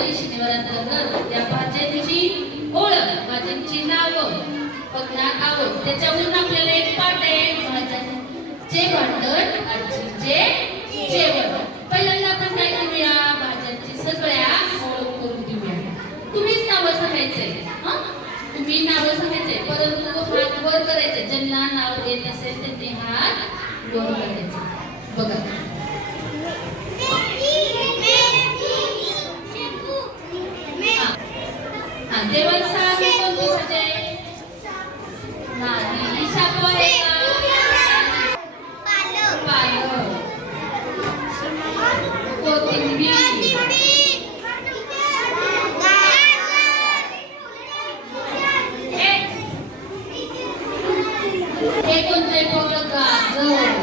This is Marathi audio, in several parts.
मंडळी शनिवार या भाज्यांची ओळख भाज्यांची नावं बघणार आहोत. त्याच्यावरून आपल्याला एक पाठ आहे भाज्यांचे भांडण आजीचे जेवण. पहिल्यांदा आपण काय करूया? भाज्यांची सगळ्या ओळख करून घेऊया. तुम्हीच नावं सांगायचे. तुम्ही नावं सांगायचे. परंतु हात वर करायचे. ज्यांना नाव येत असेल त्यांनी हात वर करायचे. बघा. हे कोणतं आहे बघ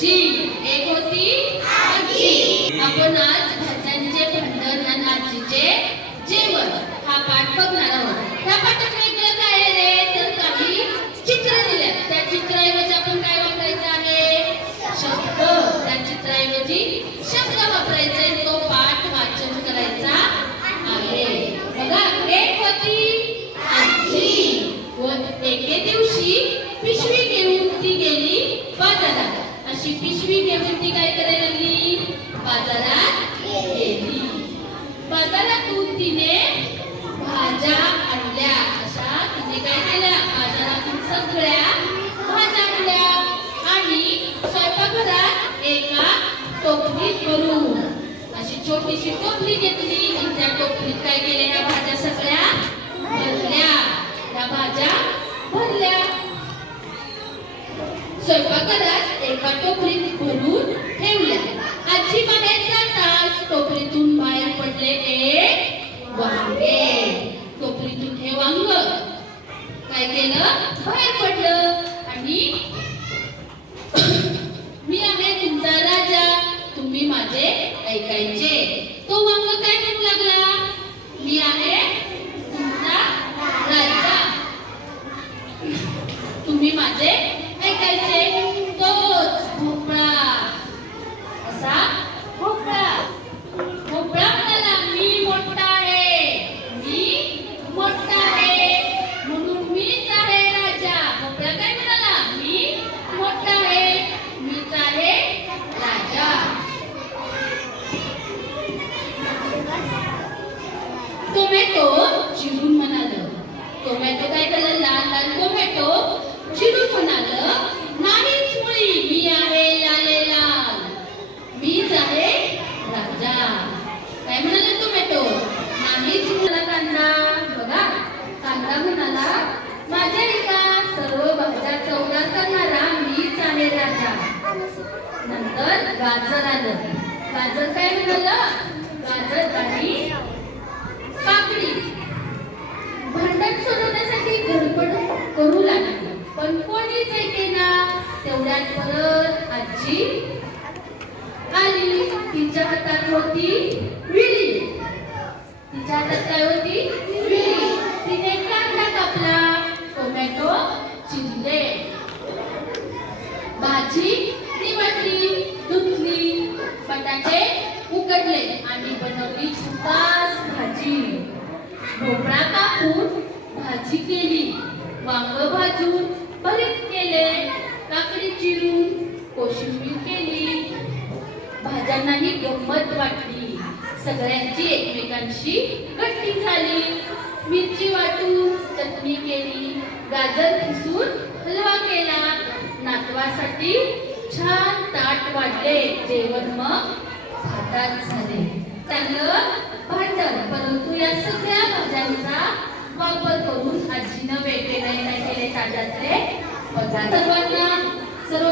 आजी अशी पिशवी घेऊन ती काय करायला लागली? बाजारात गेली. बाजारातून तिने भाज्या आणल्या. अशा तिने काय केल्या? बाजारातून सगळ्या भाज्या आणल्या. आणि स्वयंपाकघरात एका टोपलीत भरून अशी छोटीशी टोपली घेतली. आणि त्या टोपलीत काय केल्या? या भाज्या सगळ्या भरल्या. त्या भाज्या भरल्या. स्वयंपाकघरात एका टोपलीत भरून ठेवल्या. आजी बाहेर जाताच टोपलीतून बाहेर पडले एक वांगे. टोपलीतून हे वांग. काय केलं? बाहेर पडलं. आणि मी आहे तुमचा राजा. तुम्ही माझे ऐकायचे. तो वांग काय म्हणू लागला? मी आहे तुमचा राजा. तुम्ही माझे ऐकायचे. भेटो. चिडू म्हणाल नाहीच मुळी. मी आहे लाले लाल मीच आहे राजा. काय म्हणाले टोमॅटो नाहीच म्हणाला कांदा. बघा. कांदा म्हणाला माझ्या एका सर्व भाज्या चौदा करणारा मीच आहे राजा. नंतर गाजर आलं. गाजर काय म्हणालं? गाजर आणि काकडी भांडण सोडून रडूला लागला पण कोणीच ऐके ना तेवढ्यात परत आजी आली. तिच्या हातात होती विली तिच्या हातात काय होती? विली तिने कांदा कापला. टोमॅटो चिरले. भाजी निवडली धुतली. बटाटे उकडले आणि बनवली सुकास भाजी. ढोकळा कापून भाजी केली. वांग भाजून भरीत केले काकडी चिरून कोशिंबीर केली. भाज्यांनाही गंमत वाटली. सगळ्यांची एकमेकांशी गट्टी झाली. मिरची वाटून चटणी केली गाजर किसून हलवा केला. नातवासाठी छान ताट वाढले. जेवण मग भातात झाले. चांगलं भांडण. परंतु या सगळ्या भाज्यांचा वापर करून आजीनं वेगवेगळे काय केले कागदातले पदार्थ सर्वांना सर्व